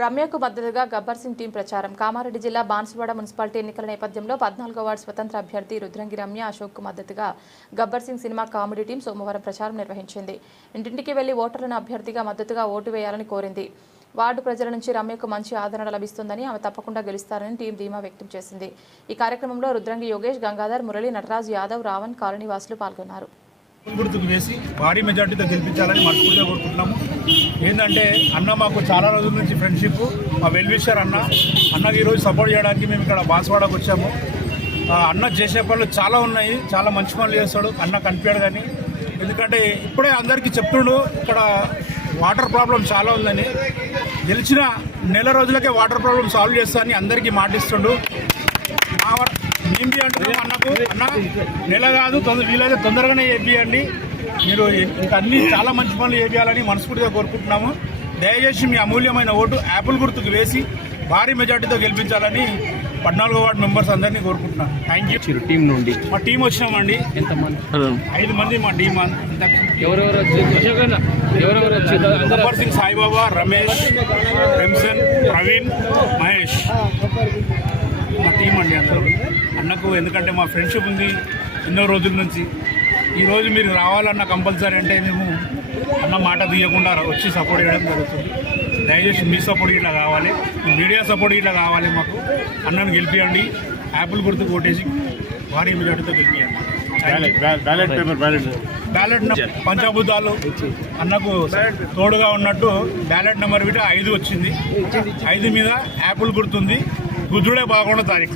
రమ్యకు మద్దతుగా గబ్బర్ సింగ్ టీం ప్రచారం. కామారెడ్డి జిల్లా బాన్సువాడ మున్సిపాలిటీ ఎన్నికల నేపథ్యంలో పద్నాలుగో వార్డు స్వతంత్ర అభ్యర్థి రుద్రంగి రమ్య అశోక్కు మద్దతుగా Gabbar Singh cinema comedy team సోమవారం ప్రచారం నిర్వహించింది. ఇంటింటికి వెళ్ళి ఓటర్లను అభ్యర్థిగా మద్దతుగా ఓటు వేయాలని కోరింది. వార్డు ప్రజల నుంచి రమ్యకు మంచి ఆదరణ లభిస్తుందని ఆమె తప్పకుండా గెలుస్తారని టీం ధీమా వ్యక్తం చేసింది. ఈ కార్యక్రమంలో రుద్రంగి యోగేష్ గంగాధర్ మురళి నటరాజ్ యాదవ్ రావణ్ కాలనీవాసులు పాల్గొన్నారు. గుర్తుకు వేసి భారీ మెజార్టీతో గెలిపించాలని మనస్ఫూర్తిగా కోరుకుంటున్నాము. ఏంటంటే అన్న మాకు చాలా రోజుల నుంచి ఫ్రెండ్షిప్ మా వెల్విషర్ అన్న. అన్నకి ఈరోజు సపోర్ట్ చేయడానికి మేము ఇక్కడ బాన్స్వాడకు వచ్చాము. అన్న చేసే పనులు చాలా ఉన్నాయి చాలా మంచి పనులు చేస్తాడు. అన్న కనిపించాడు కానీ. ఎందుకంటే ఇప్పుడే అందరికీ చెప్తుండు ఇక్కడ వాటర్ ప్రాబ్లం చాలా ఉందని. గెలిచిన నెల రోజులకే వాటర్ ప్రాబ్లం సాల్వ్ చేస్తా అని అందరికీ మాటిస్తుండు. మేము అంటున్నాం అన్నకు. అన్న నెల కాదు తొందర వీలైతే తొందరగానే చెప్పియండి మీరు ఇంకా అన్ని చాలా మంచి పనులు చేయాలని మనస్ఫూర్తిగా కోరుకుంటున్నాము. దయచేసి మీ అమూల్యమైన ఓటు యాపిల్ గుర్తుకు వేసి భారీ మెజార్టీతో గెలిపించాలని పద్నాలుగో వార్డు మెంబర్స్ అందరినీ కోరుకుంటున్నాను. థ్యాంక్ యూ టీం నుండి. మా టీం వచ్చినామండి. ఎంతమంది? ఐదు మంది మా టీం ఎవరెవరు గబ్బర్ సింగ్ సాయిబాబా రమేష్ రెమ్సన్ ప్రవీణ్ మహేష్. మా టీం అండి అందరూ. అన్నకు ఎందుకంటే మా ఫ్రెండ్షిప్ ఉంది. ఎన్నో రోజుల నుంచి. ఈరోజు మీరు రావాలన్న కంపల్సరీ అంటే మేము అన్న మాట తీయకుండా వచ్చి సపోర్ట్ చేయడం జరుగుతుంది. దయచేసి మీ సపోర్ట్ ఇట్లా కావాలి. మీ మీడియా సపోర్ట్ ఇట్లా కావాలి మాకు. అన్నను గెలిపియండి. యాపిల్ గుర్తు కొట్టేసి భారీ మెజార్టీతో గెలిపియండి. బ్యాలెట్ పేపర్ బ్యాలెట్ బ్యాలెట్ న- పంచభూతాలు అన్నకు తోడుగా ఉన్నట్టు బ్యాలెట్ నెంబర్ విట ఐదు వచ్చింది. ఐదు మీద యాపిల్ గుర్తుంది. గుజుడే బాగుండ తారీఖు.